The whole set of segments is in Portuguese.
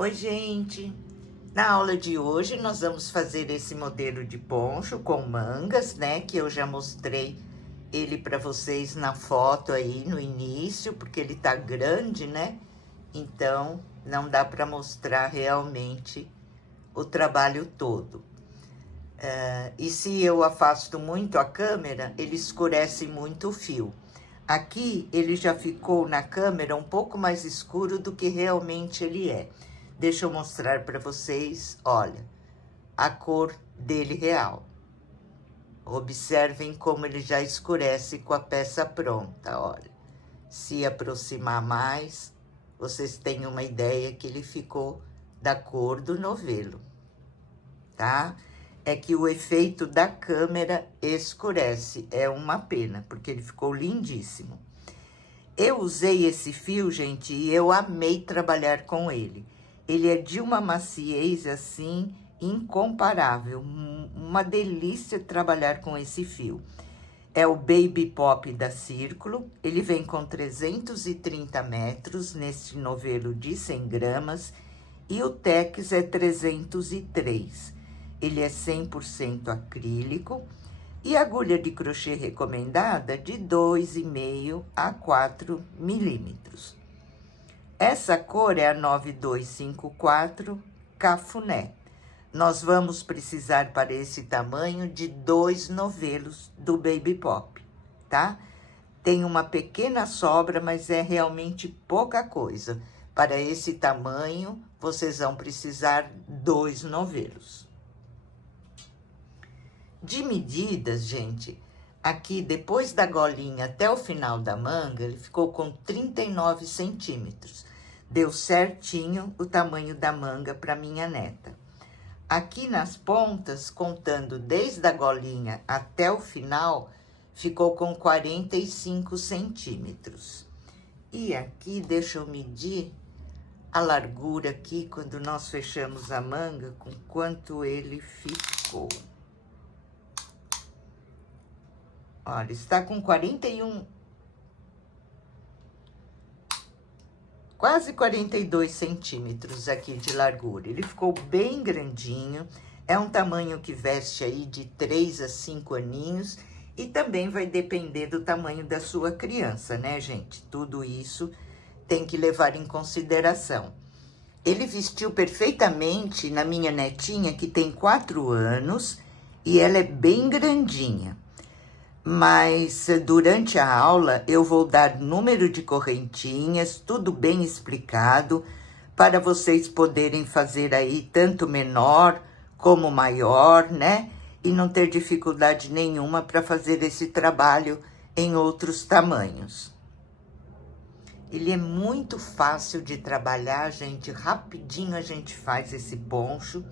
Oi, gente! Na aula de hoje, nós vamos fazer esse modelo de poncho com mangas, né? Que eu já mostrei ele para vocês na foto aí no início, porque ele tá grande, né? Então, não dá para mostrar realmente o trabalho todo. E se eu afasto muito a câmera, ele escurece muito o fio. Aqui, ele já ficou na câmera um pouco mais escuro do que realmente ele é. Deixa eu mostrar para vocês, olha, a cor dele real. Observem como ele já escurece com a peça pronta, olha. Se aproximar mais, vocês têm uma ideia que ele ficou da cor do novelo, tá? É que o efeito da câmera escurece, é uma pena, porque ele ficou lindíssimo. Eu usei esse fio, gente, e eu amei trabalhar com ele. Ele é de uma maciez, assim, incomparável. Uma delícia trabalhar com esse fio. É o Baby Pop da Círculo. Ele vem com 330 metros nesse novelo de 100 gramas. E o Tex é 303. Ele é 100% acrílico. E agulha de crochê recomendada de 2,5 a 4 milímetros. Essa cor é a 9254 Cafuné. Nós vamos precisar para esse tamanho de 2 novelos do Baby Pop, tá? Tem uma pequena sobra, mas é realmente pouca coisa. Para esse tamanho, vocês vão precisar 2 novelos. De medidas, gente, aqui depois da golinha até o final da manga, ele ficou com 39 centímetros. Deu certinho o tamanho da manga para minha neta. Aqui nas pontas, contando desde a golinha até o final, ficou com 45 centímetros. E aqui, deixa eu medir a largura aqui, quando nós fechamos a manga, com quanto ele ficou. Olha, está com 41, quase 42 centímetros aqui de largura. Ele ficou bem grandinho, é um tamanho que veste aí de 3 a 5 aninhos e também vai depender do tamanho da sua criança, né, gente? Tudo isso tem que levar em consideração. Ele vestiu perfeitamente na minha netinha, que tem 4 anos, e ela é bem grandinha. Mas durante a aula eu vou dar número de correntinhas, tudo bem explicado, para vocês poderem fazer aí tanto menor como maior, né? E não ter dificuldade nenhuma para fazer esse trabalho em outros tamanhos. Ele é muito fácil de trabalhar, gente, rapidinho a gente faz esse poncho.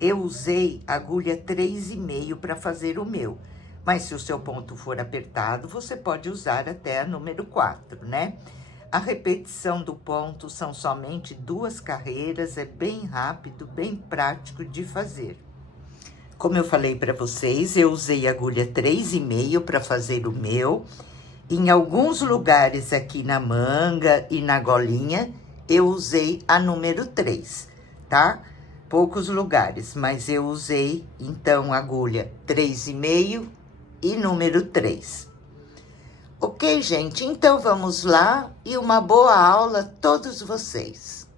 Eu usei agulha 3,5 para fazer o meu. Mas se o seu ponto for apertado, você pode usar até a número 4, né? A repetição do ponto são somente 2 carreiras, é bem rápido, bem prático de fazer. Como eu falei para vocês, eu usei agulha 3,5 para fazer o meu. Em alguns lugares aqui na manga e na golinha, eu usei a número 3, tá? Poucos lugares, mas eu usei, então, agulha 3,5 e número 3. Ok, gente? Então, vamos lá e uma boa aula a todos vocês.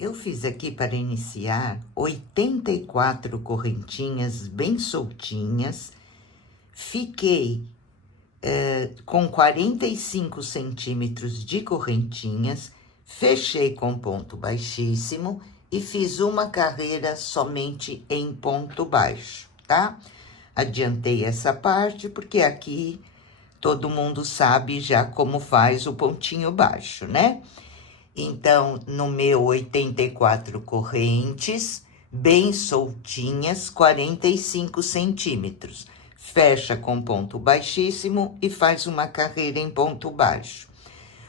Eu fiz aqui para iniciar 84 correntinhas bem soltinhas. Fiquei com 45 centímetros de correntinhas, fechei com ponto baixíssimo e fiz uma carreira somente em ponto baixo, tá? Adiantei essa parte, porque aqui todo mundo sabe já como faz o pontinho baixo, né? Então, no meu 84 correntes, bem soltinhas, 45 centímetros. Fecha com ponto baixíssimo e faz uma carreira em ponto baixo.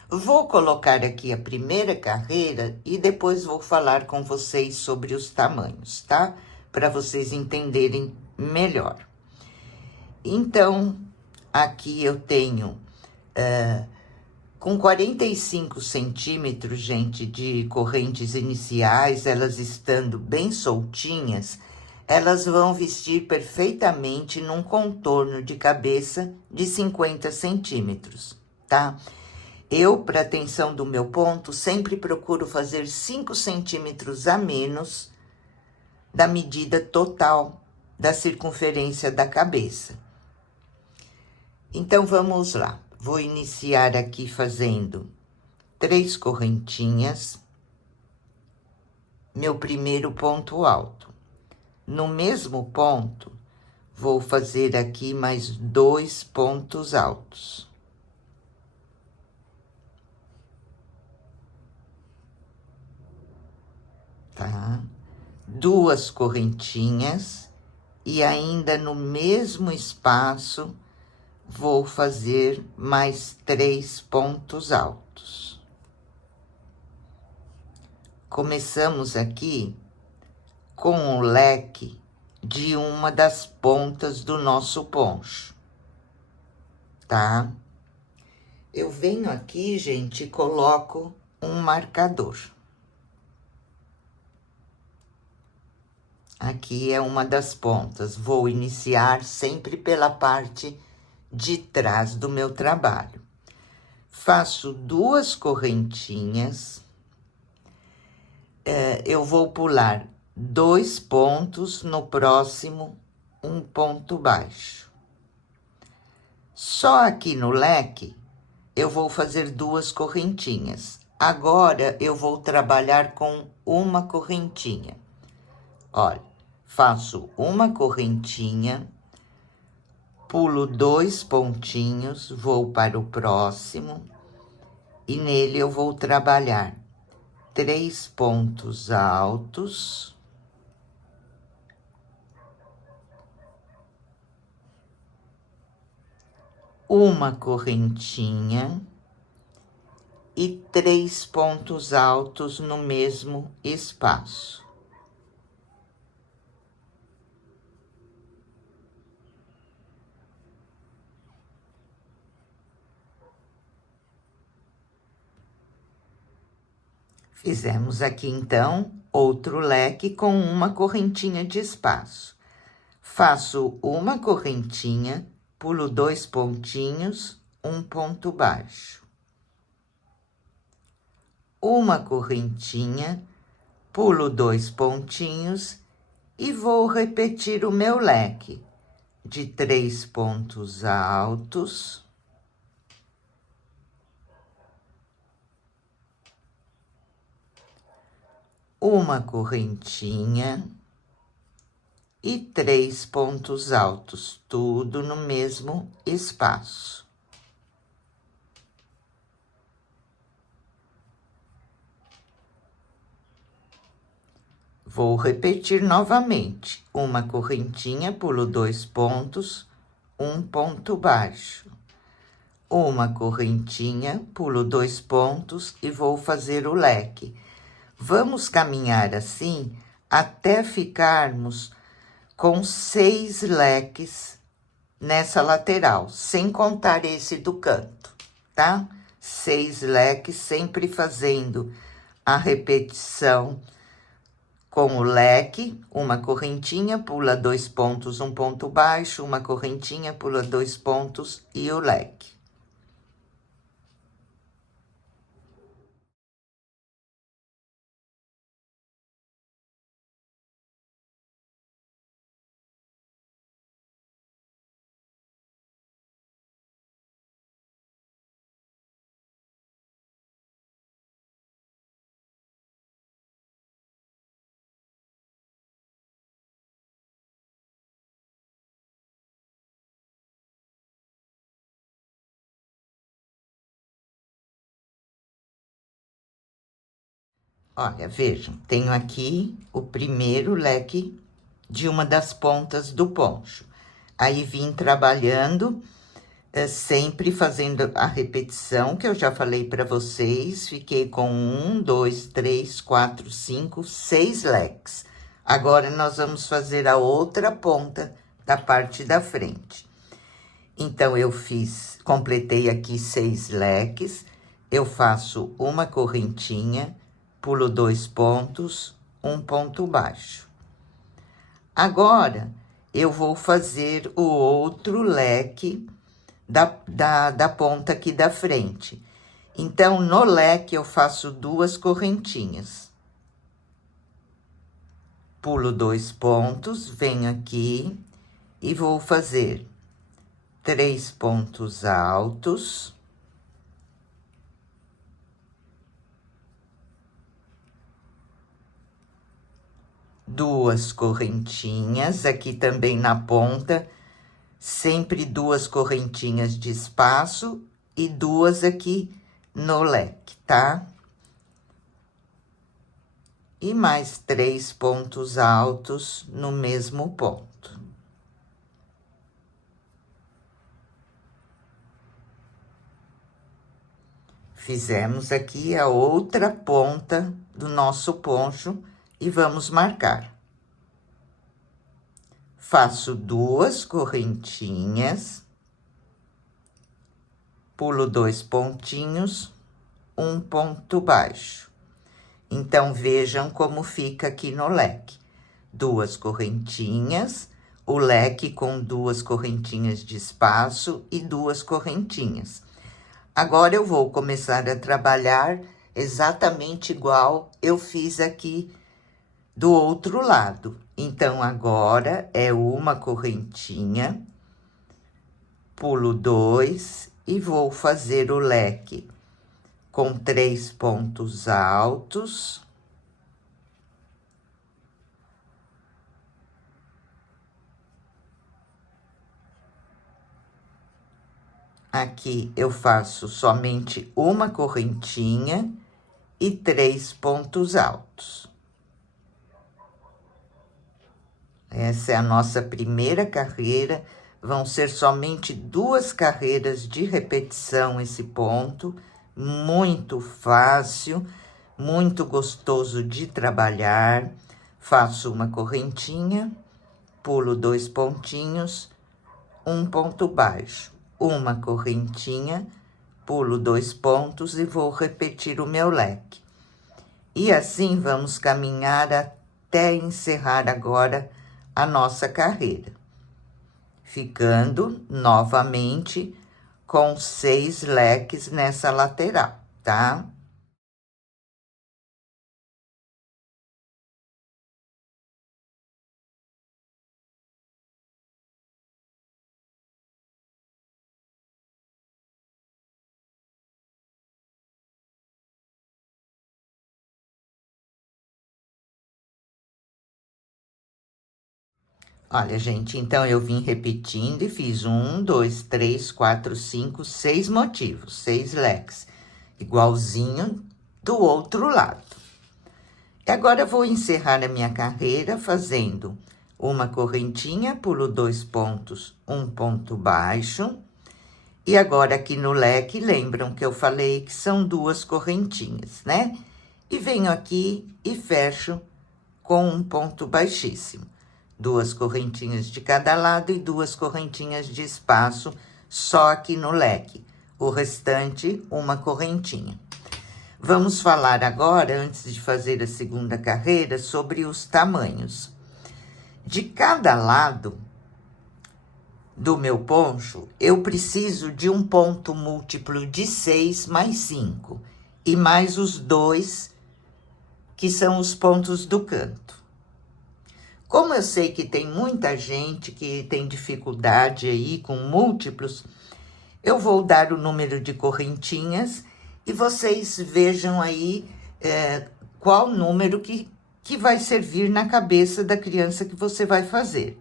Vou colocar aqui a primeira carreira e depois vou falar com vocês sobre os tamanhos, tá? Para vocês entenderem melhor. Então, aqui eu tenho Com 45 centímetros, gente, de correntes iniciais, elas estando bem soltinhas, elas vão vestir perfeitamente num contorno de cabeça de 50 centímetros, tá? Eu, para a tensão do meu ponto, sempre procuro fazer 5 centímetros a menos da medida total da circunferência da cabeça. Então, vamos lá. Vou iniciar aqui fazendo 3 correntinhas, meu primeiro ponto alto. No mesmo ponto, vou fazer aqui mais 2 pontos altos. Tá? 2 correntinhas e ainda no mesmo espaço, vou fazer mais 3 pontos altos. Começamos aqui com o leque de uma das pontas do nosso poncho, tá? Eu venho aqui, gente, e coloco um marcador. Aqui é uma das pontas. Vou iniciar sempre pela parte de trás do meu trabalho. Faço 2 correntinhas. Eu vou pular 2 pontos, no próximo, um ponto baixo. Só aqui no leque, eu vou fazer 2 correntinhas. Agora, eu vou trabalhar com uma correntinha. Olha, faço uma correntinha, pulo 2 pontinhos, vou para o próximo, e nele eu vou trabalhar 3 pontos altos, uma correntinha e 3 pontos altos no mesmo espaço. Fizemos aqui, então, outro leque com uma correntinha de espaço. Faço uma correntinha, pulo 2 pontinhos, um ponto baixo. Uma correntinha, pulo 2 pontinhos e vou repetir o meu leque de 3 pontos altos. Uma correntinha e 3 pontos altos, tudo no mesmo espaço. Vou repetir novamente. Uma correntinha, pulo 2 pontos, um ponto baixo. Uma correntinha, pulo 2 pontos e vou fazer o leque. Vamos caminhar assim até ficarmos com 6 leques nessa lateral, sem contar esse do canto, tá? 6 leques, sempre fazendo a repetição com o leque, uma correntinha, pula 2 pontos, um ponto baixo, uma correntinha, pula 2 pontos e o leque. Olha, vejam, tenho aqui o primeiro leque de uma das pontas do poncho. Aí, vim trabalhando, sempre fazendo a repetição, que eu já falei para vocês. Fiquei com 1, 2, 3, 4, 5, 6 leques. Agora, nós vamos fazer a outra ponta da parte da frente. Então, eu completei aqui 6 leques. eu faço uma correntinha, pulo 2 pontos, um ponto baixo. Agora, eu vou fazer o outro leque da ponta aqui da frente. Então, no leque, eu faço 2 correntinhas. Pulo 2 pontos, venho aqui e vou fazer 3 pontos altos. Duas correntinhas, aqui também na ponta, sempre 2 correntinhas de espaço e 2 aqui no leque, tá? E mais 3 pontos altos no mesmo ponto. Fizemos aqui a outra ponta do nosso poncho e vamos marcar. Faço 2 correntinhas, pulo 2 pontinhos, um ponto baixo. Então, vejam como fica aqui no leque. 2 correntinhas, o leque com 2 correntinhas de espaço e 2 correntinhas. Agora, eu vou começar a trabalhar exatamente igual eu fiz aqui do outro lado. Então, agora, é uma correntinha, pulo 2 e vou fazer o leque com 3 pontos altos. Aqui, eu faço somente uma correntinha e 3 pontos altos. Essa é a nossa primeira carreira. Vão ser somente 2 carreiras de repetição esse ponto. Muito fácil, muito gostoso de trabalhar. Faço uma correntinha, pulo 2 pontinhos, um ponto baixo. Uma correntinha, pulo 2 pontos e vou repetir o meu leque. E assim vamos caminhar até encerrar agora a nossa carreira. Ficando novamente com 6 leques nessa lateral, tá? Olha, gente, então eu vim repetindo e fiz 1, 2, 3, 4, 5, 6 motivos, 6 leques, igualzinho do outro lado. E agora eu vou encerrar a minha carreira fazendo uma correntinha, pulo 2 pontos, um ponto baixo. E agora aqui no leque, lembram que eu falei que são 2 correntinhas, né? E venho aqui e fecho com um ponto baixíssimo. 2 correntinhas de cada lado e 2 correntinhas de espaço, só aqui no leque. O restante, uma correntinha. Vamos falar agora, antes de fazer a segunda carreira, sobre os tamanhos. De cada lado do meu poncho, eu preciso de um ponto múltiplo de 6 mais 5. E mais os 2, que são os pontos do canto. Como eu sei que tem muita gente que tem dificuldade aí com múltiplos, eu vou dar o número de correntinhas e vocês vejam aí qual número que vai servir na cabeça da criança que você vai fazer.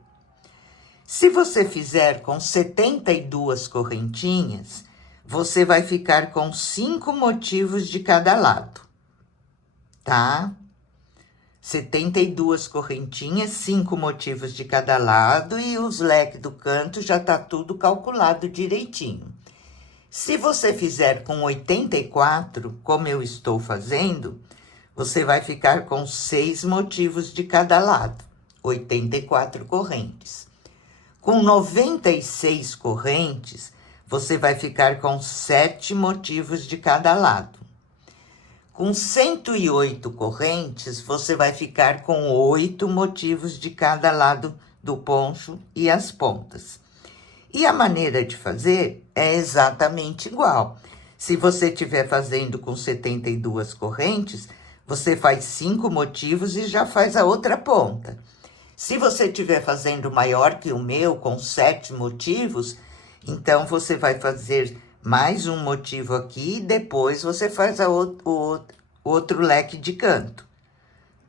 Se você fizer com 72 correntinhas, você vai ficar com 5 motivos de cada lado, tá? 72 correntinhas, 5 motivos de cada lado e os leques do canto já tá tudo calculado direitinho. Se você fizer com 84, como eu estou fazendo, você vai ficar com 6 motivos de cada lado, 84 correntes. Com 96 correntes, você vai ficar com 7 motivos de cada lado. Com 108 correntes, você vai ficar com 8 motivos de cada lado do poncho e as pontas. E a maneira de fazer é exatamente igual. Se você estiver fazendo com 72 correntes, você faz 5 motivos e já faz a outra ponta. Se você estiver fazendo maior que o meu, com 7 motivos, então você vai fazer mais um motivo aqui e depois você faz o outro leque de canto.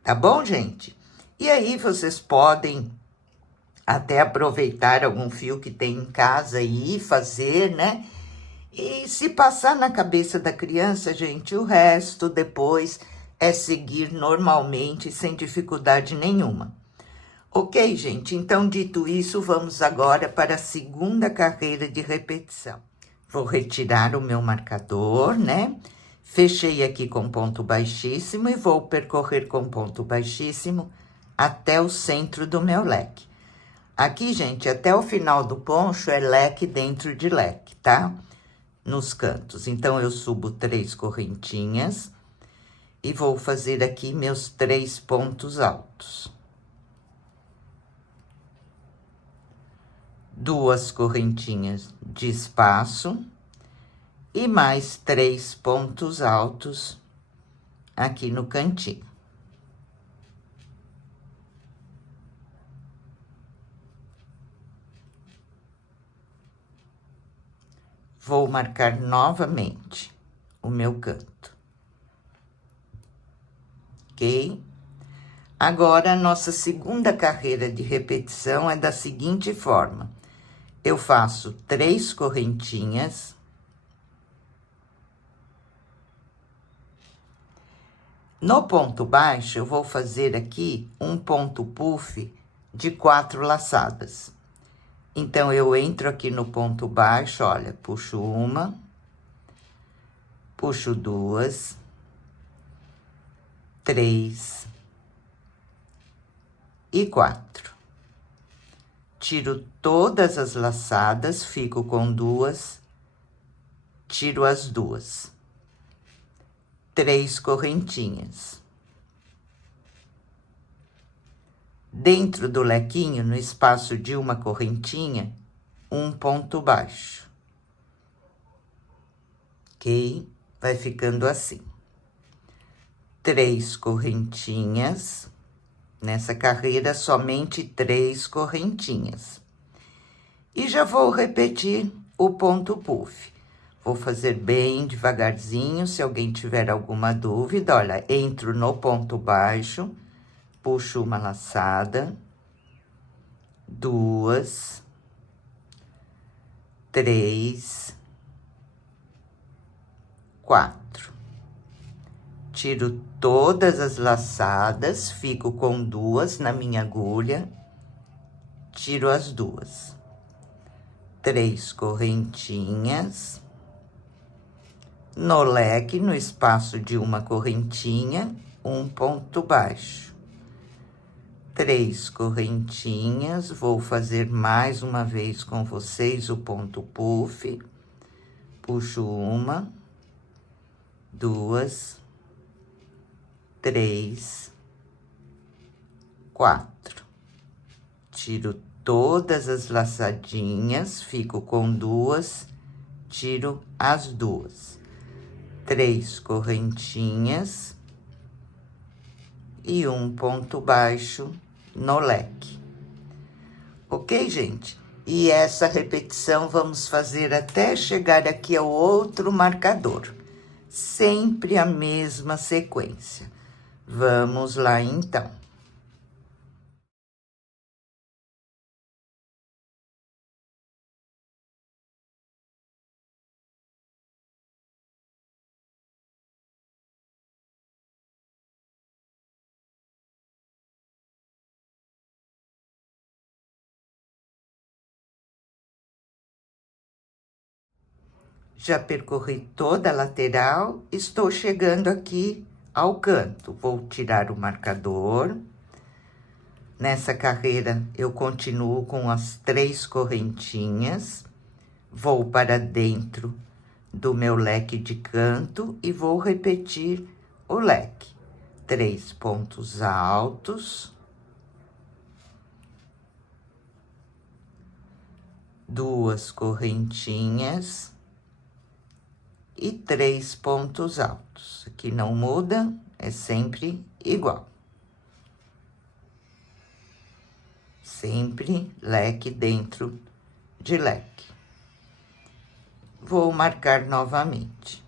Tá bom, gente? E aí vocês podem até aproveitar algum fio que tem em casa e fazer, né? E se passar na cabeça da criança, gente, o resto depois é seguir normalmente, sem dificuldade nenhuma. Ok, gente? Então, dito isso, vamos agora para a segunda carreira de repetição. Vou retirar o meu marcador, né? Fechei aqui com ponto baixíssimo e vou percorrer com ponto baixíssimo até o centro do meu leque. Aqui, gente, até o final do poncho é leque dentro de leque, tá? Nos cantos. Então, eu subo 3 correntinhas e vou fazer aqui meus 3 pontos altos. 2 correntinhas de espaço e mais 3 pontos altos aqui no cantinho. Vou marcar novamente o meu canto. Ok? Agora, a nossa segunda carreira de repetição é da seguinte forma. Eu faço 3 correntinhas. No ponto baixo, eu vou fazer aqui um ponto puff de 4 laçadas. Então, eu entro aqui no ponto baixo, olha, puxo uma, puxo 2, 3 e 4. Tiro todas as laçadas, fico com 2, tiro as 2. 3 correntinhas. Dentro do lequinho, no espaço de uma correntinha, um ponto baixo. Ok? Vai ficando assim. 3 correntinhas. Nessa carreira, somente 3 correntinhas. E já vou repetir o ponto puff. Vou fazer bem devagarzinho, se alguém tiver alguma dúvida, olha, entro no ponto baixo, puxo uma laçada, 2, 3, 4. Tiro todas as laçadas, fico com 2 na minha agulha, tiro as 2. 3 correntinhas. No leque, no espaço de uma correntinha, um ponto baixo. 3 correntinhas, vou fazer mais uma vez com vocês o ponto puff. Puxo uma, 2, 3, 4. Tiro todas as laçadinhas, fico com 2, tiro as 2. 3 correntinhas e um ponto baixo no leque. Ok, gente? E essa repetição vamos fazer até chegar aqui ao outro marcador. Sempre a mesma sequência. Vamos lá, então. Já percorri toda a lateral, estou chegando aqui ao canto. Vou tirar o marcador. Nessa carreira, eu continuo com as 3 correntinhas. vou para dentro do meu leque de canto e vou repetir o leque. 3 pontos altos, 2 correntinhas e 3 pontos altos. Aqui não muda, é sempre igual. Sempre leque dentro de leque. Vou marcar novamente.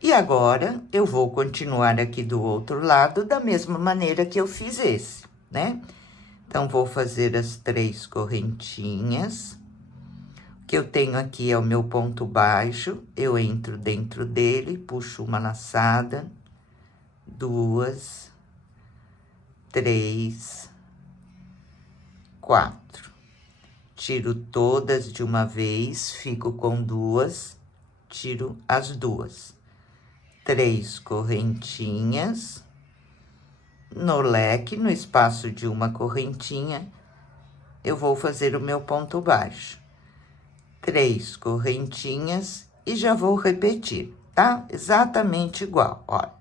E agora, eu vou continuar aqui do outro lado da mesma maneira que eu fiz esse, né? Então, vou fazer as 3 correntinhas. O que eu tenho aqui é o meu ponto baixo, eu entro dentro dele, puxo uma laçada, 2, 3, 4. Tiro todas de uma vez, fico com 2, tiro as 2. 3 correntinhas no leque, no espaço de uma correntinha, eu vou fazer o meu ponto baixo. 3 correntinhas e já vou repetir, tá? Exatamente igual, olha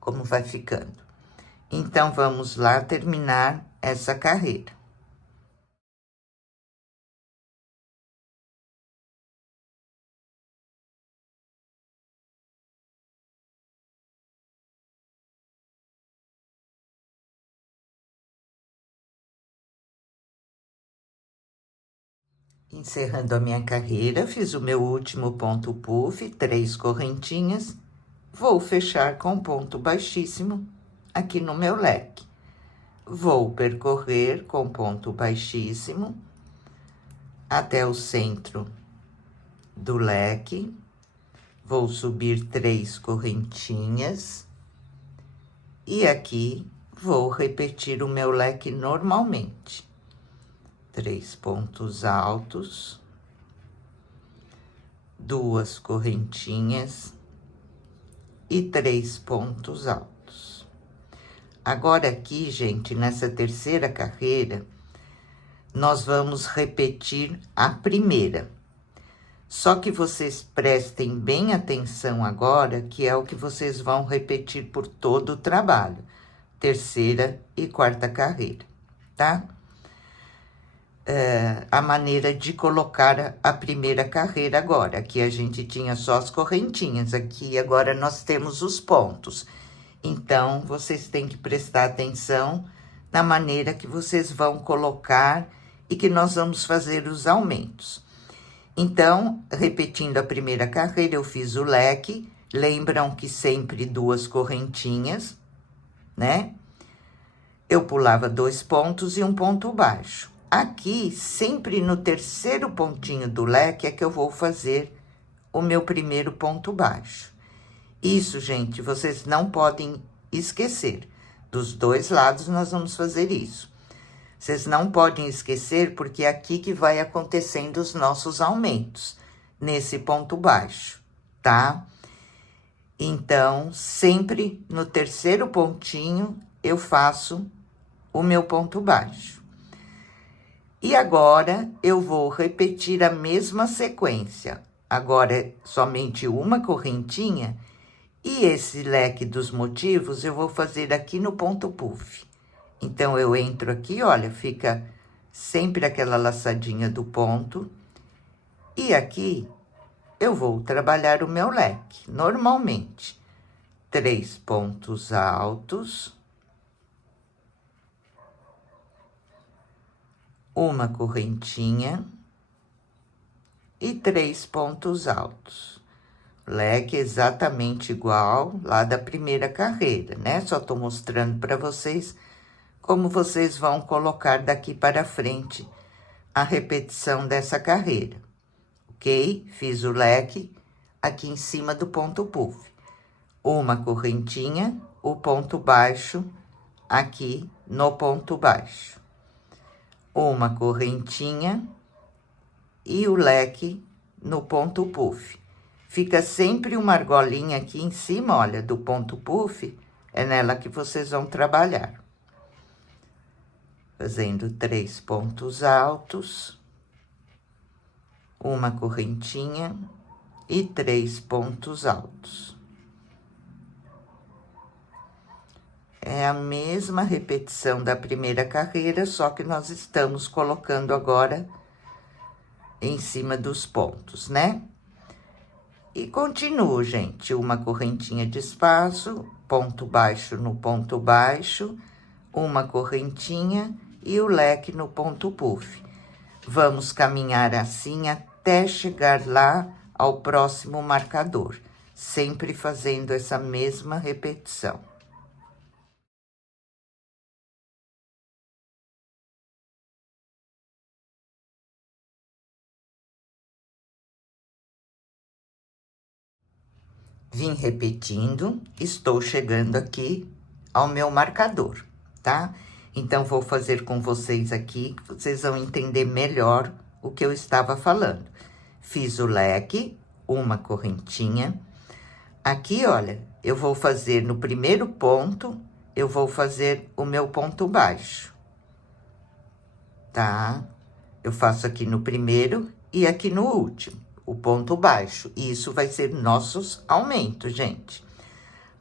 como vai ficando. Então, vamos lá terminar essa carreira. Encerrando a minha carreira, fiz o meu último ponto puff, 3 correntinhas, vou fechar com ponto baixíssimo aqui no meu leque. Vou percorrer com ponto baixíssimo até o centro do leque, vou subir 3 correntinhas e aqui vou repetir o meu leque normalmente. 3 pontos altos, 2 correntinhas e 3 pontos altos. Agora aqui, gente, nessa terceira carreira, nós vamos repetir a primeira. Só que vocês prestem bem atenção agora, que é o que vocês vão repetir por todo o trabalho. Terceira e quarta carreira, tá? A maneira de colocar a primeira carreira agora. Aqui a gente tinha só as correntinhas, aqui agora nós temos os pontos. Então, vocês têm que prestar atenção na maneira que vocês vão colocar e que nós vamos fazer os aumentos. Então, repetindo a primeira carreira, eu fiz o leque, lembram que sempre 2 correntinhas, né? Eu pulava 2 pontos e um ponto baixo. Aqui, sempre no terceiro pontinho do leque, é que eu vou fazer o meu primeiro ponto baixo. Isso, gente, vocês não podem esquecer. Dos 2 lados, nós vamos fazer isso. Vocês não podem esquecer, porque é aqui que vai acontecendo os nossos aumentos, nesse ponto baixo, tá? Então, sempre no terceiro pontinho, eu faço o meu ponto baixo. E agora, eu vou repetir a mesma sequência. Agora, é somente uma correntinha, e esse leque dos motivos, eu vou fazer aqui no ponto puff. Então, eu entro aqui, olha, fica sempre aquela laçadinha do ponto. E aqui, eu vou trabalhar o meu leque, normalmente. 3 pontos altos. Uma correntinha. E 3 pontos altos. Leque exatamente igual lá da primeira carreira, né? Só tô mostrando para vocês como vocês vão colocar daqui para frente a repetição dessa carreira, ok? Fiz o leque aqui em cima do ponto puff. Uma correntinha, o ponto baixo aqui no ponto baixo. Uma correntinha e o leque no ponto puff. Fica sempre uma argolinha aqui em cima, olha, do ponto puff, é nela que vocês vão trabalhar. Fazendo 3 pontos altos, uma correntinha e 3 pontos altos. É a mesma repetição da primeira carreira, só que nós estamos colocando agora em cima dos pontos, né? E continuo, gente, uma correntinha de espaço, ponto baixo no ponto baixo, uma correntinha e o leque no ponto puff. Vamos caminhar assim até chegar lá ao próximo marcador, sempre fazendo essa mesma repetição. Vim repetindo, estou chegando aqui ao meu marcador, tá? Então, vou fazer com vocês aqui, que vocês vão entender melhor o que eu estava falando. Fiz o leque, uma correntinha. Aqui, olha, eu vou fazer no primeiro ponto, eu vou fazer o meu ponto baixo, tá? Eu faço aqui no primeiro e aqui no último, o ponto baixo. E isso vai ser nossos aumentos, gente.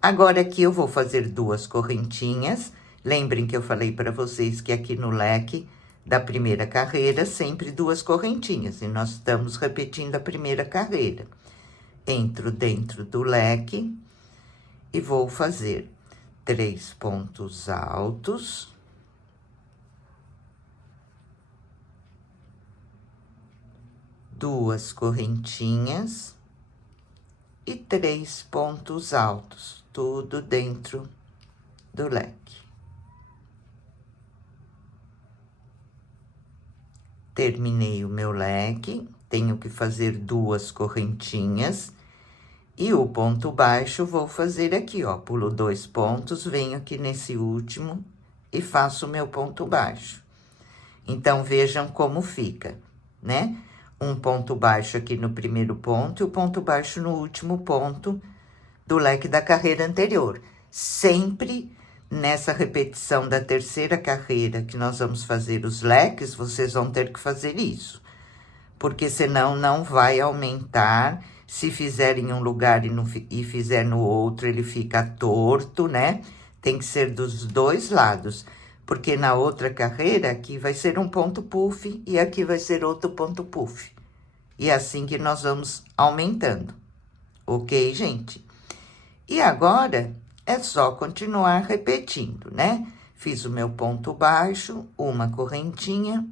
Agora, aqui eu vou fazer 2 correntinhas. Lembrem que eu falei para vocês que aqui no leque da primeira carreira, sempre 2 correntinhas. E nós estamos repetindo a primeira carreira. Entro dentro do leque e vou fazer 3 pontos altos. Duas correntinhas e 3 pontos altos, tudo dentro do leque. Terminei o meu leque, tenho que fazer 2 correntinhas e o ponto baixo vou fazer aqui, ó, pulo 2 pontos, venho aqui nesse último e faço o meu ponto baixo. Então, vejam como fica, né? Um ponto baixo aqui no primeiro ponto e o ponto baixo no último ponto do leque da carreira anterior. Sempre nessa repetição da terceira carreira que nós vamos fazer os leques, vocês vão ter que fazer isso. Porque senão não vai aumentar. Se fizer em um lugar e fizer no outro, ele fica torto, né? Tem que ser dos dois lados. Porque na outra carreira, aqui vai ser um ponto puff e aqui vai ser outro ponto puff. E é assim que nós vamos aumentando. Ok, gente? E agora, é só continuar repetindo, né? Fiz o meu ponto baixo, uma correntinha,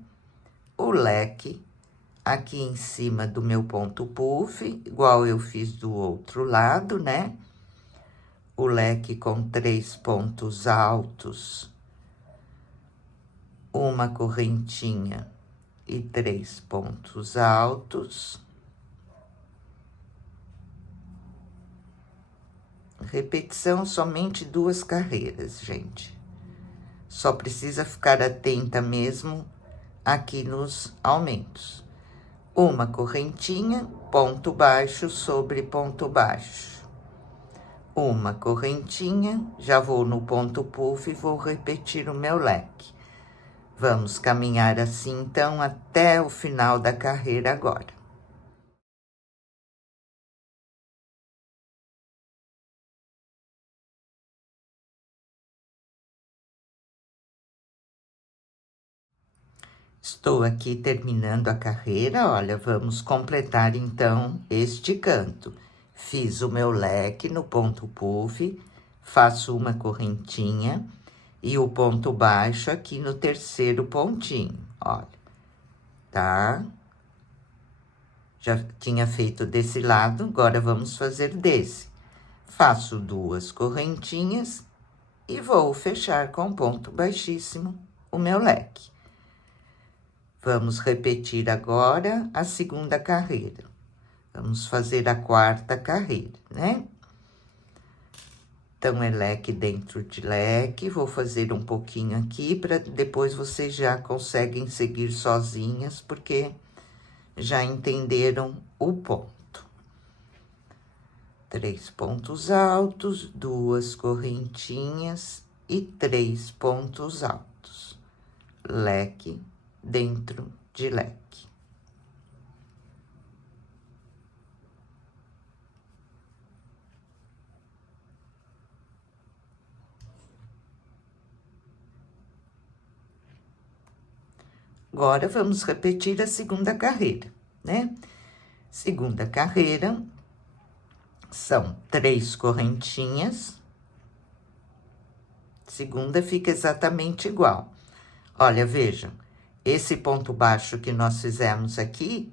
o leque aqui em cima do meu ponto puff, igual eu fiz do outro lado, né? O leque com 3 pontos altos, uma correntinha e 3 pontos altos. Repetição somente 2 carreiras, gente. Só precisa ficar atenta mesmo aqui nos aumentos. Uma correntinha, ponto baixo sobre ponto baixo. Uma correntinha, já vou no ponto puff e vou repetir o meu leque. Vamos caminhar assim, então, até o final da carreira agora. Estou aqui terminando a carreira, olha, vamos completar, então, este canto. Fiz o meu leque no ponto puff, faço uma correntinha e o ponto baixo aqui no terceiro pontinho, olha, tá? Já tinha feito desse lado, agora vamos fazer desse. Faço 2 correntinhas e vou fechar com ponto baixíssimo o meu leque. Vamos repetir agora a segunda carreira. Vamos fazer a 4ª carreira, né? Então, é leque dentro de leque. Vou fazer um pouquinho aqui, para depois vocês já conseguem seguir sozinhas, porque já entenderam o ponto. 3 pontos altos, 2 correntinhas e 3 pontos altos. leque dentro de leque. Agora, vamos repetir a segunda carreira, né? Segunda carreira, são 3 correntinhas. Segunda fica exatamente igual. Olha, vejam, esse ponto baixo que nós fizemos aqui,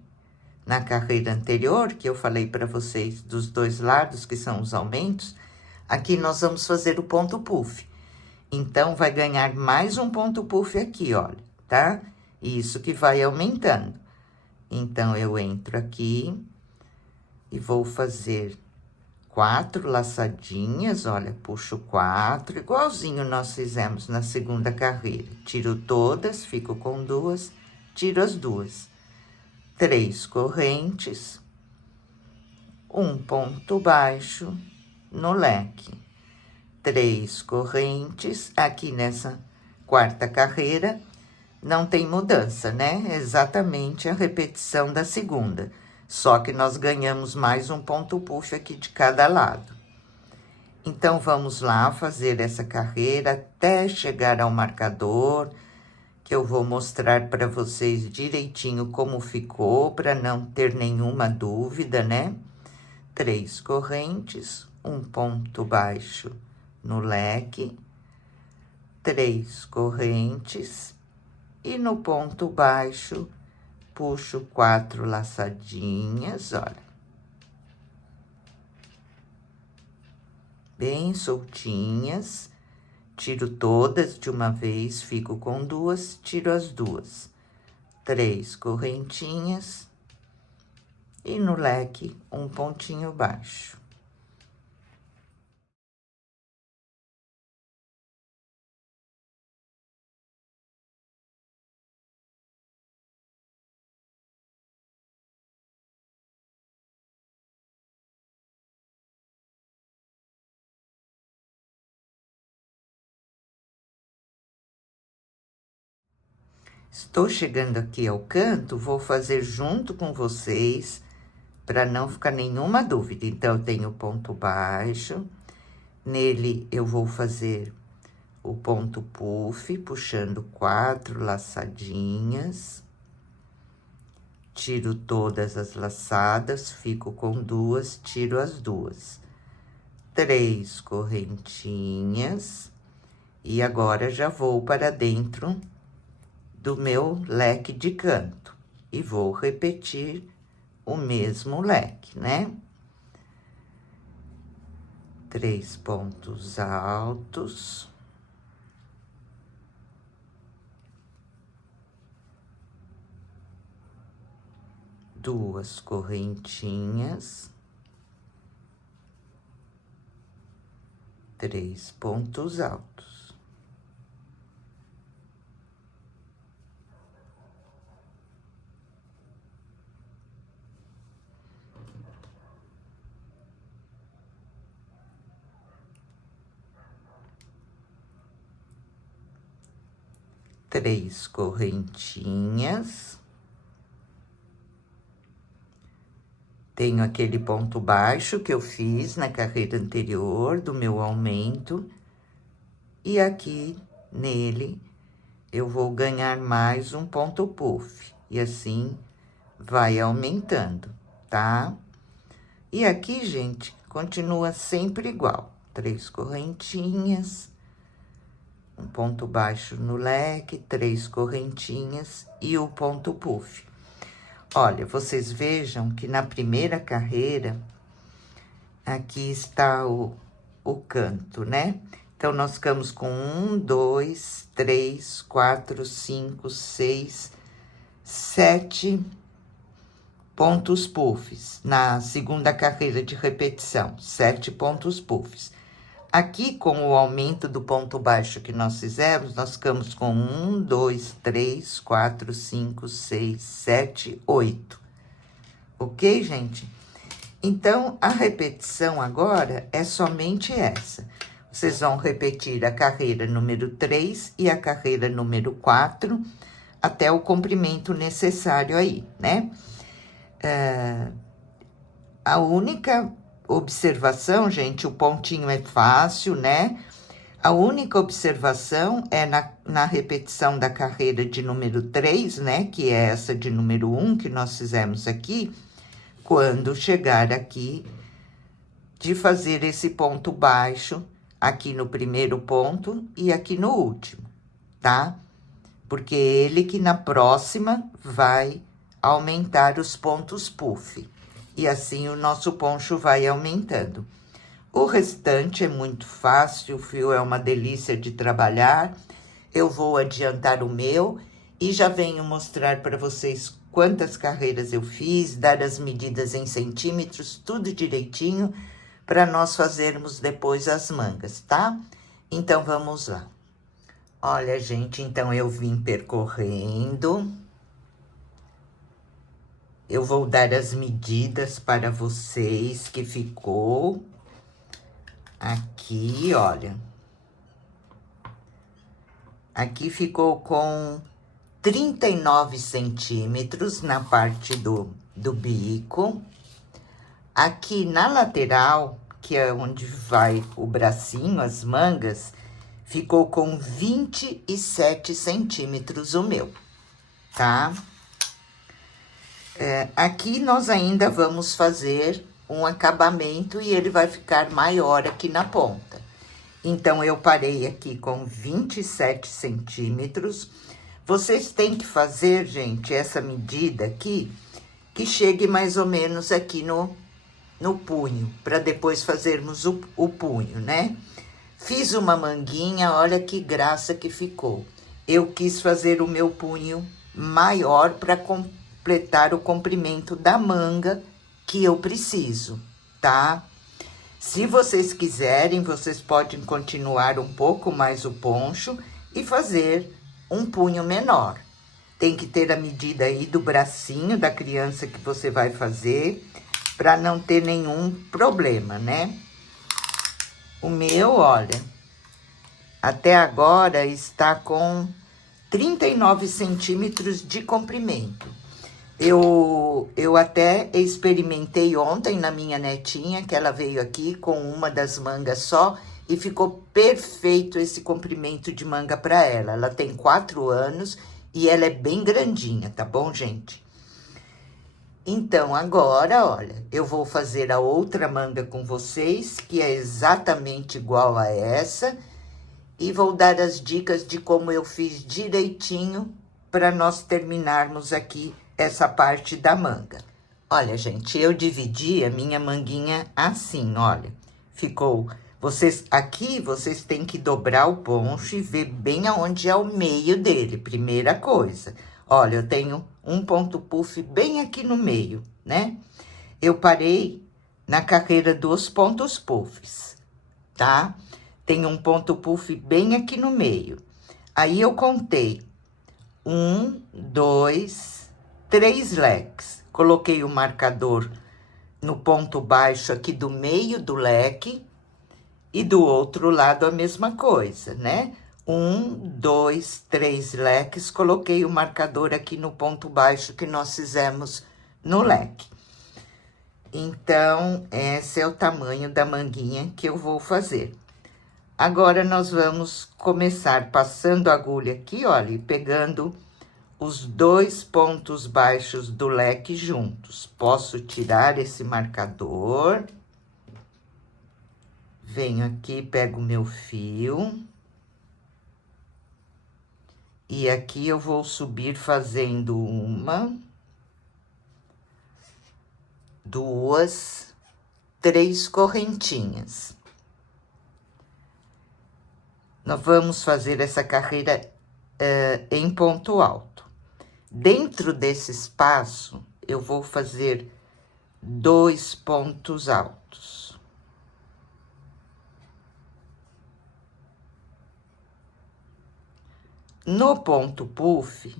na carreira anterior, que eu falei para vocês dos 2 lados, que são os aumentos, aqui nós vamos fazer o ponto puff. Então, vai ganhar mais um ponto puff aqui, olha, tá? Isso que vai aumentando. Então, eu entro aqui e vou fazer 4 laçadinhas, olha, puxo 4, igualzinho nós fizemos na segunda carreira. Tiro todas, fico com 2, tiro as 2. 3 correntes, um ponto baixo no leque. 3 correntes, aqui nessa quarta carreira, não tem mudança, né? É exatamente a repetição da segunda. Só que nós ganhamos mais um ponto puff aqui de cada lado. Então, vamos lá fazer essa carreira até chegar ao marcador, que eu vou mostrar para vocês direitinho como ficou, para não ter nenhuma dúvida, né? 3 correntes, um ponto baixo no leque, 3 correntes, e no ponto baixo, puxo 4 laçadinhas, olha. Bem soltinhas, tiro todas de uma vez, fico com 2, tiro as 2. 3 correntinhas, e no leque, um pontinho baixo. Estou chegando aqui ao canto, vou fazer junto com vocês, para não ficar nenhuma dúvida. Então, eu tenho ponto baixo, nele eu vou fazer o ponto puff, puxando 4 laçadinhas. Tiro todas as laçadas, fico com 2, tiro as 2. 3 correntinhas, e agora já vou para dentro do meu leque de canto. E vou repetir o mesmo leque, né? 3 pontos altos. 2 correntinhas. 3 pontos altos. Três correntinhas. Tenho aquele ponto baixo que eu fiz na carreira anterior do meu aumento. E aqui, nele, eu vou ganhar mais um ponto puff. E assim, vai aumentando, tá? E aqui, gente, continua sempre igual. 3 correntinhas. Um ponto baixo no leque, 3 correntinhas e o ponto puff. Olha, vocês vejam que na primeira carreira, aqui está o canto, né? Então, nós ficamos com 1, 2, 3, 4, 5, 6, 7 pontos puffs. Na segunda carreira de repetição, 7 pontos puffs. Aqui, com o aumento do ponto baixo que nós fizemos, nós ficamos com 1, 2, 3, 4, 5, 6, 7, 8. Ok, gente? Então, a repetição agora é somente essa. Vocês vão repetir a carreira número 3 e a carreira número 4 até o comprimento necessário aí, né? A única observação, gente, o pontinho é fácil, né? A única observação é na repetição da carreira de número 3, né? Que é essa de número 1 que nós fizemos aqui. Quando chegar aqui, de fazer esse ponto baixo aqui no primeiro ponto e aqui no último, tá? Porque ele que na próxima vai aumentar os pontos puff. E assim o nosso poncho vai aumentando. O restante é muito fácil, o fio é uma delícia de trabalhar. Eu vou adiantar o meu e já venho mostrar para vocês quantas carreiras eu fiz, dar as medidas em centímetros, tudo direitinho, para nós fazermos depois as mangas, tá? Então, vamos lá. Olha, gente, então eu vim percorrendo. Eu vou dar as medidas para vocês que ficou aqui, olha. Aqui ficou com 39 centímetros na parte do bico. Aqui na lateral, que é onde vai o bracinho, as mangas, ficou com 27 centímetros o meu, tá? Aqui nós ainda vamos fazer um acabamento e ele vai ficar maior aqui na ponta. Então, eu parei aqui com 27 centímetros. Vocês têm que fazer, gente, essa medida aqui, que chegue mais ou menos aqui no punho, para depois fazermos o punho, né? Fiz uma manguinha, olha que graça que ficou. Eu quis fazer o meu punho maior para completar o comprimento da manga que eu preciso, tá? Se vocês quiserem, vocês podem continuar um pouco mais o poncho e fazer um punho menor. Tem que ter a medida aí do bracinho da criança que você vai fazer, para não ter nenhum problema, né? O meu, olha, até agora está com 39 centímetros de comprimento. Eu até experimentei ontem na minha netinha, que ela veio aqui com uma das mangas só, e ficou perfeito esse comprimento de manga para ela. Ela tem 4 anos e ela é bem grandinha, tá bom, gente? Então, agora, olha, eu vou fazer a outra manga com vocês, que é exatamente igual a essa, e vou dar as dicas de como eu fiz direitinho para nós terminarmos aqui essa parte da manga. Olha, gente, eu dividi a minha manguinha assim, olha, ficou... Aqui, vocês têm que dobrar o poncho e ver bem aonde é o meio dele, primeira coisa. Olha, eu tenho um ponto puff bem aqui no meio, né? Eu parei na carreira dos pontos puffs, tá? Tem um ponto puff bem aqui no meio. Aí, eu contei 1, 2, 3 leques. Coloquei o marcador no ponto baixo aqui do meio do leque. E do outro lado a mesma coisa, né? 1, 2, 3 leques, coloquei o marcador aqui no ponto baixo que nós fizemos no leque. Então, esse é o tamanho da manguinha que eu vou fazer. Agora, nós vamos começar passando a agulha aqui, olha, e pegando os 2 pontos baixos do leque juntos. Posso tirar esse marcador. Venho aqui, pego o meu fio. E aqui eu vou subir fazendo 1, 2, 3 correntinhas. Nós vamos fazer essa carreira em ponto alto. Dentro desse espaço, eu vou fazer 2 pontos altos. No ponto puff,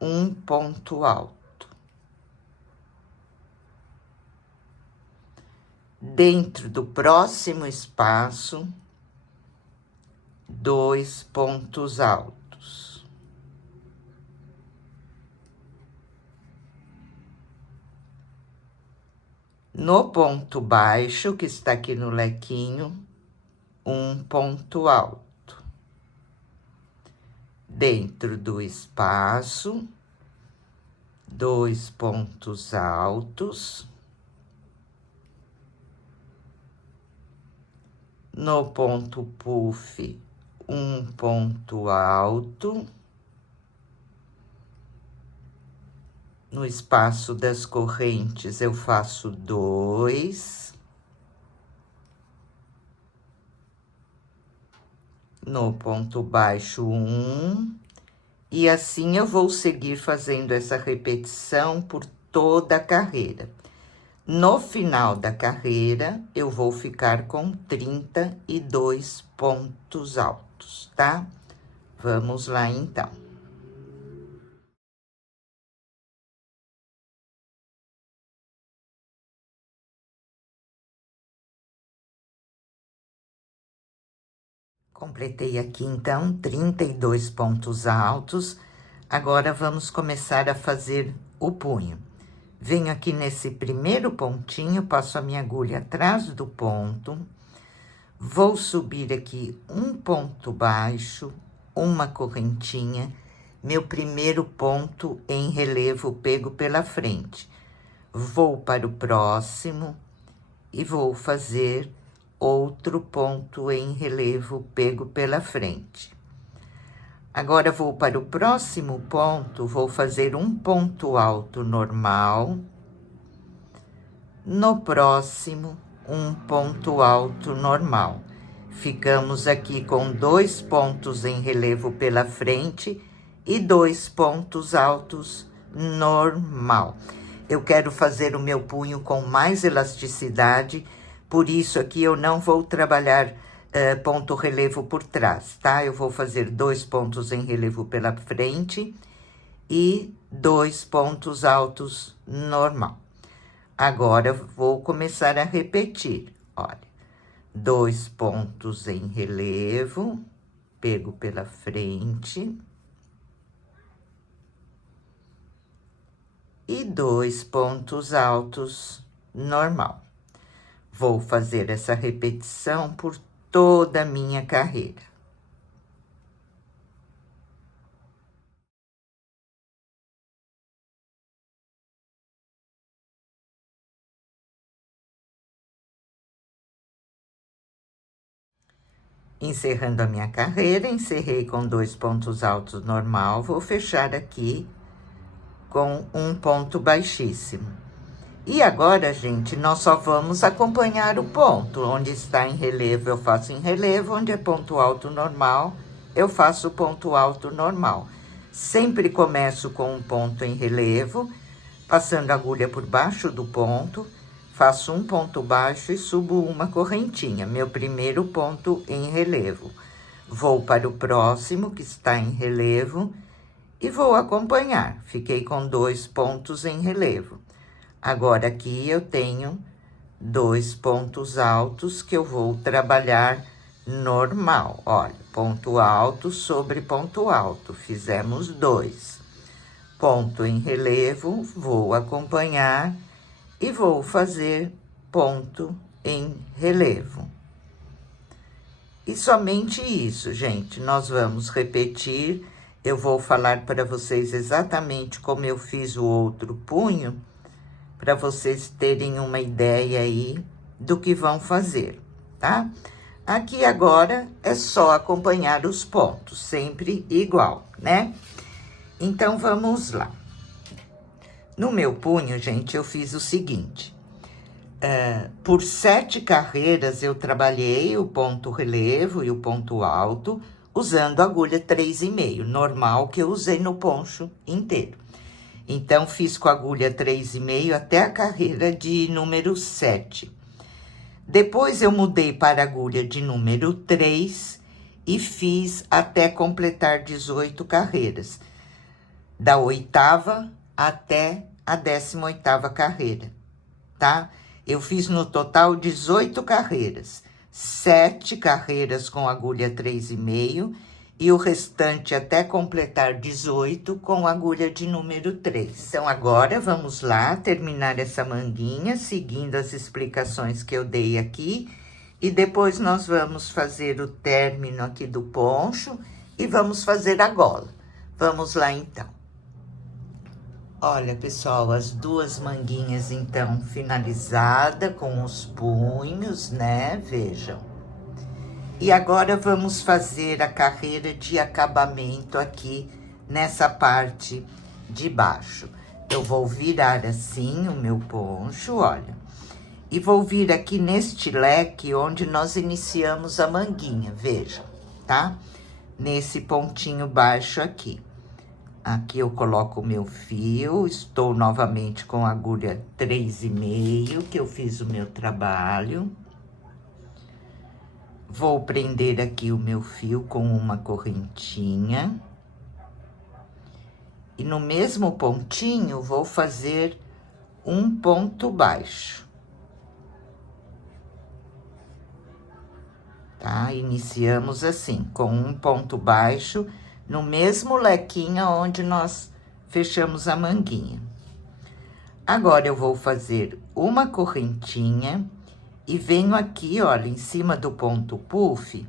um ponto alto. Dentro do próximo espaço, 2 pontos altos. No ponto baixo, que está aqui no lequinho, 1 ponto alto. Dentro do espaço, 2 pontos altos. No ponto puff, 1 ponto alto. No espaço das correntes, eu faço 2. No ponto baixo, 1. E assim eu vou seguir fazendo essa repetição por toda a carreira. No final da carreira, eu vou ficar com 32 pontos altos, tá? Vamos lá, então. Completei aqui, então, 32 pontos altos. Agora, vamos começar a fazer o punho. Venho aqui nesse primeiro pontinho, passo a minha agulha atrás do ponto. Vou subir aqui um ponto baixo, uma correntinha, meu primeiro ponto em relevo pego pela frente. Vou para o próximo e vou fazer outro ponto em relevo pego pela frente. Agora, vou para o próximo ponto, vou fazer um ponto alto normal. No próximo, um ponto alto normal. Ficamos aqui com 2 pontos em relevo pela frente e 2 pontos altos normal. Eu quero fazer o meu punho com mais elasticidade, por isso aqui eu não vou trabalhar ponto relevo por trás, tá? Eu vou fazer 2 pontos em relevo pela frente e 2 pontos altos normal. Agora, vou começar a repetir, olha. 2 pontos em relevo, pego pela frente. E 2 pontos altos normal. Vou fazer essa repetição por toda a minha carreira. Encerrando a minha carreira, encerrei com 2 pontos altos normal, vou fechar aqui com um ponto baixíssimo. E agora, gente, nós só vamos acompanhar o ponto. Onde está em relevo, eu faço em relevo. Onde é ponto alto normal, eu faço ponto alto normal. Sempre começo com um ponto em relevo, passando a agulha por baixo do ponto, faço um ponto baixo e subo uma correntinha, meu primeiro ponto em relevo. Vou para o próximo, que está em relevo, e vou acompanhar. Fiquei com 2 pontos em relevo. Agora, aqui eu tenho 2 pontos altos que eu vou trabalhar normal. Olha, ponto alto sobre ponto alto, fizemos 2. Ponto em relevo, vou acompanhar e vou fazer ponto em relevo. E somente isso, gente, nós vamos repetir. Eu vou falar para vocês exatamente como eu fiz o outro punho, para vocês terem uma ideia aí do que vão fazer, tá? Aqui agora é só acompanhar os pontos, sempre igual, né? Então, vamos lá. No meu punho, gente, eu fiz o seguinte. Por 7 carreiras, eu trabalhei o ponto relevo e o ponto alto, usando a agulha 3,5, normal, que eu usei no poncho inteiro. Então, fiz com a agulha 3,5 até a carreira de número 7. Depois, eu mudei para a agulha de número 3 e fiz até completar 18 carreiras. Da 8ª até a 18ª carreira, tá? Eu fiz no total 18 carreiras. 7 carreiras com agulha 3,5 e o restante até completar 18 com agulha de número 3. Então, agora, vamos lá terminar essa manguinha, seguindo as explicações que eu dei aqui. E depois, nós vamos fazer o término aqui do poncho e vamos fazer a gola. Vamos lá, então. Olha, pessoal, as duas manguinhas, então, finalizada com os punhos, né? Vejam. E agora, vamos fazer a carreira de acabamento aqui nessa parte de baixo. Eu vou virar assim o meu poncho, olha. E vou vir aqui neste leque onde nós iniciamos a manguinha, veja, tá? Nesse pontinho baixo aqui. Aqui eu coloco o meu fio, estou novamente com a agulha 3,5, que eu fiz o meu trabalho. Vou prender aqui o meu fio com uma correntinha. E no mesmo pontinho, vou fazer um ponto baixo. Tá? Iniciamos assim, com um ponto baixo, no mesmo lequinho onde nós fechamos a manguinha. Agora, eu vou fazer uma correntinha e venho aqui, olha, em cima do ponto puff,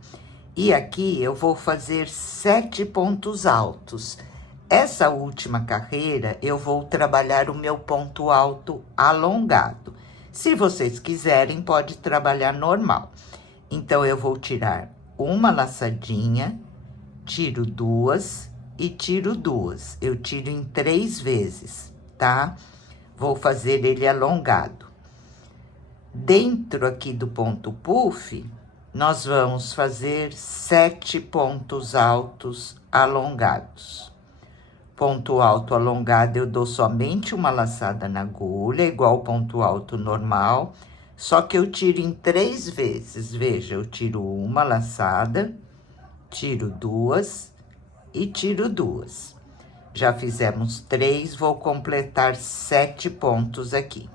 e aqui eu vou fazer 7 pontos altos. Essa última carreira, eu vou trabalhar o meu ponto alto alongado. Se vocês quiserem, pode trabalhar normal. Então, eu vou tirar uma laçadinha, tiro 2 e tiro 2. Eu tiro em 3 vezes, tá? Vou fazer ele alongado. Dentro aqui do ponto puff, nós vamos fazer 7 pontos altos alongados. Ponto alto alongado, eu dou somente uma laçada na agulha, igual ponto alto normal, só que eu tiro em 3 vezes. Veja, eu tiro uma laçada, tiro 2 e tiro 2. Já fizemos 3, vou completar 7 pontos aqui.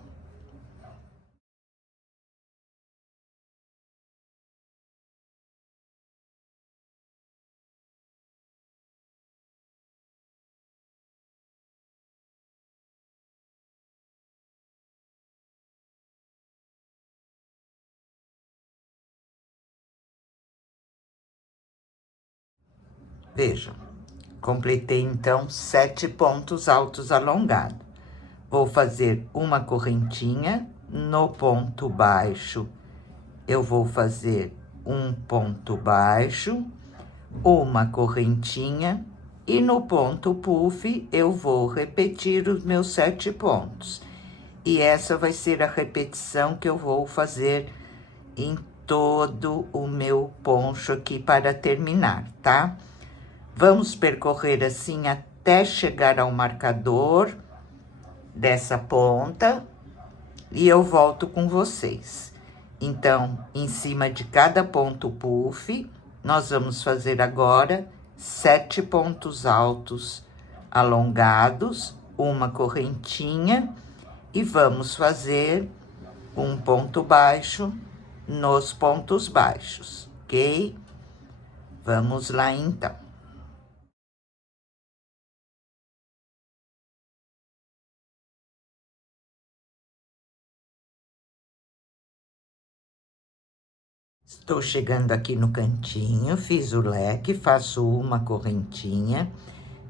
Vejam, completei, então, 7 pontos altos alongados. Vou fazer uma correntinha, no ponto baixo, eu vou fazer um ponto baixo, uma correntinha, e no ponto puff, eu vou repetir os meus 7 pontos. E essa vai ser a repetição que eu vou fazer em todo o meu poncho aqui para terminar, tá? Vamos percorrer assim até chegar ao marcador dessa ponta e eu volto com vocês. Então, em cima de cada ponto puff, nós vamos fazer agora 7 pontos altos alongados, uma correntinha e vamos fazer um ponto baixo nos pontos baixos, ok? Vamos lá, então. Estou chegando aqui no cantinho, fiz o leque, faço uma correntinha.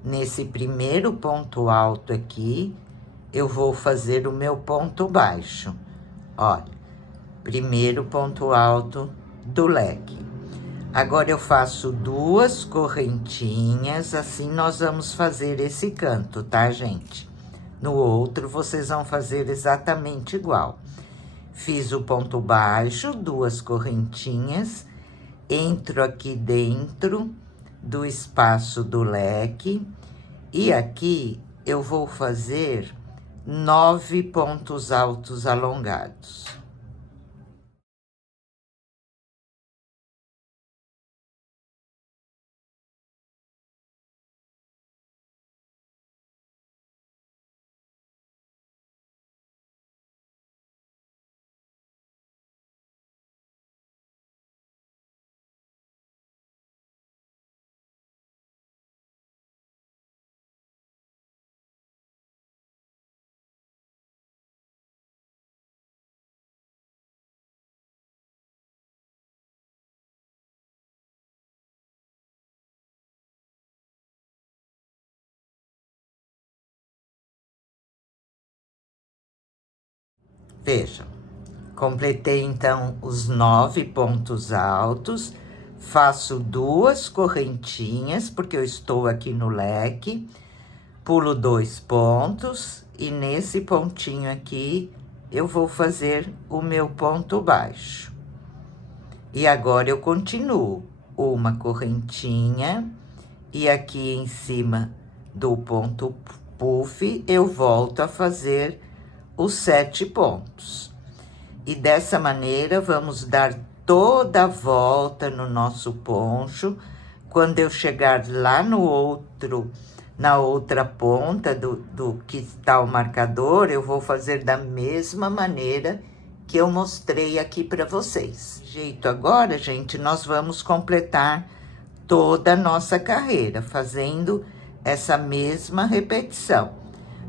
Nesse primeiro ponto alto aqui, eu vou fazer o meu ponto baixo. Olha, primeiro ponto alto do leque. Agora, eu faço 2 correntinhas, assim nós vamos fazer esse canto, tá, gente? No outro, vocês vão fazer exatamente igual. Fiz o ponto baixo, 2 correntinhas, entro aqui dentro do espaço do leque e aqui eu vou fazer 9 pontos altos alongados. Vejam, completei então os 9 pontos altos, faço 2 correntinhas, porque eu estou aqui no leque, pulo 2 pontos, e nesse pontinho aqui, eu vou fazer o meu ponto baixo. E agora, eu continuo uma correntinha, e aqui em cima do ponto puff, eu volto a fazer os 7 pontos. E dessa maneira, vamos dar toda a volta no nosso poncho. Quando eu chegar lá no outro, na outra ponta do que está o marcador, eu vou fazer da mesma maneira que eu mostrei aqui para vocês. Jeito agora, gente, nós vamos completar toda a nossa carreira, fazendo essa mesma repetição.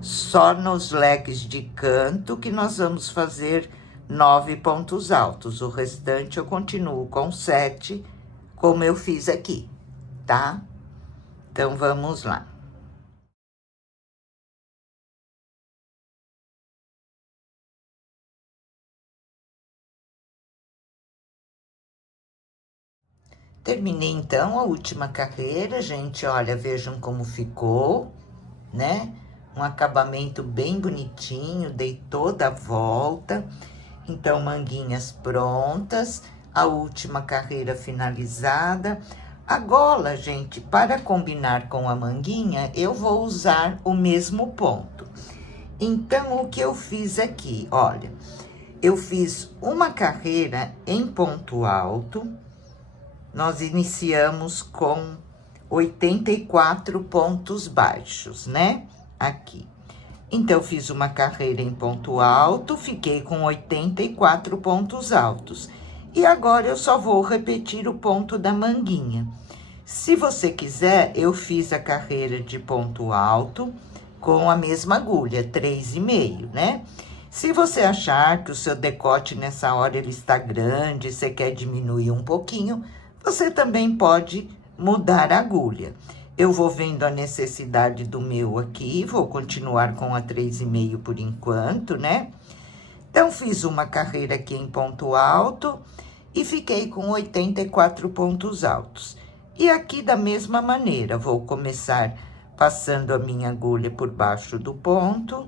Só nos leques de canto que nós vamos fazer 9 pontos altos. O restante eu continuo com 7, como eu fiz aqui, tá? Então, vamos lá. Terminei, então, a última carreira, gente. Olha, vejam como ficou, né? Um acabamento bem bonitinho, dei toda a volta. Então, manguinhas prontas, a última carreira finalizada. A gola, gente, para combinar com a manguinha, eu vou usar o mesmo ponto. Então, o que eu fiz aqui, olha, eu fiz uma carreira em ponto alto. Nós iniciamos com 84 pontos baixos, né? Aqui. Então, fiz uma carreira em ponto alto, fiquei com 84 pontos altos. E agora, eu só vou repetir o ponto da manguinha. Se você quiser, eu fiz a carreira de ponto alto com a mesma agulha, 3,5, né? Se você achar que o seu decote nessa hora ele está grande, você quer diminuir um pouquinho, você também pode mudar a agulha. Eu vou vendo a necessidade do meu aqui, vou continuar com a 3,5 por enquanto, né? Então, fiz uma carreira aqui em ponto alto e fiquei com 84 pontos altos. E aqui, da mesma maneira, vou começar passando a minha agulha por baixo do ponto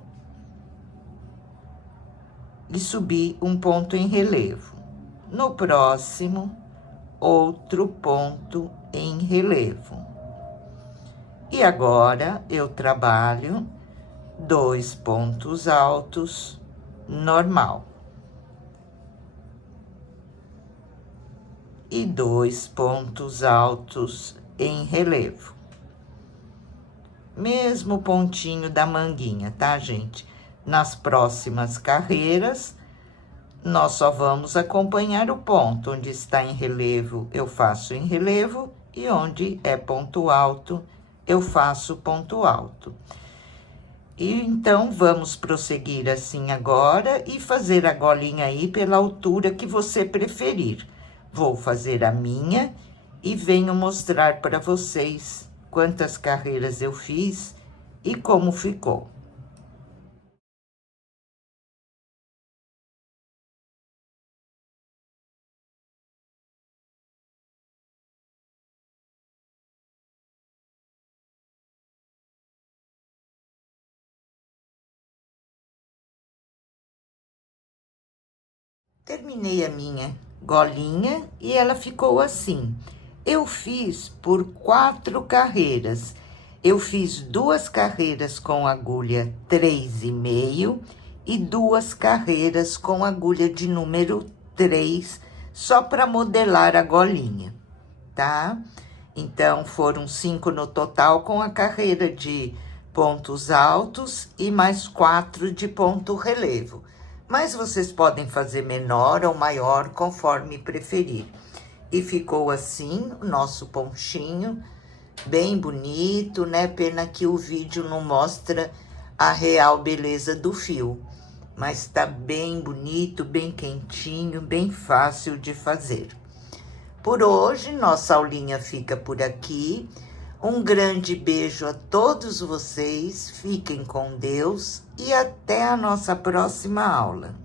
e subir um ponto em relevo. No próximo, outro ponto em relevo. E agora, eu trabalho 2 pontos altos, normal. E 2 pontos altos em relevo. Mesmo pontinho da manguinha, tá, gente? Nas próximas carreiras, nós só vamos acompanhar o ponto. Onde está em relevo, eu faço em relevo. E onde é ponto alto, eu faço ponto alto. E então, vamos prosseguir assim agora e fazer a golinha aí pela altura que você preferir. Vou fazer a minha e venho mostrar para vocês quantas carreiras eu fiz e como ficou. Terminei a minha golinha e ela ficou assim. Eu fiz por 4 carreiras. Eu fiz 2 carreiras com agulha 3,5 e 2 carreiras com agulha de número 3, só para modelar a golinha, tá? Então, foram 5 no total com a carreira de pontos altos e mais 4 de ponto relevo. Mas vocês podem fazer menor ou maior, conforme preferir. E ficou assim o nosso ponchinho, bem bonito, né? Pena que o vídeo não mostra a real beleza do fio. Mas tá bem bonito, bem quentinho, bem fácil de fazer. Por hoje, nossa aulinha fica por aqui. Um grande beijo a todos vocês, fiquem com Deus e até a nossa próxima aula.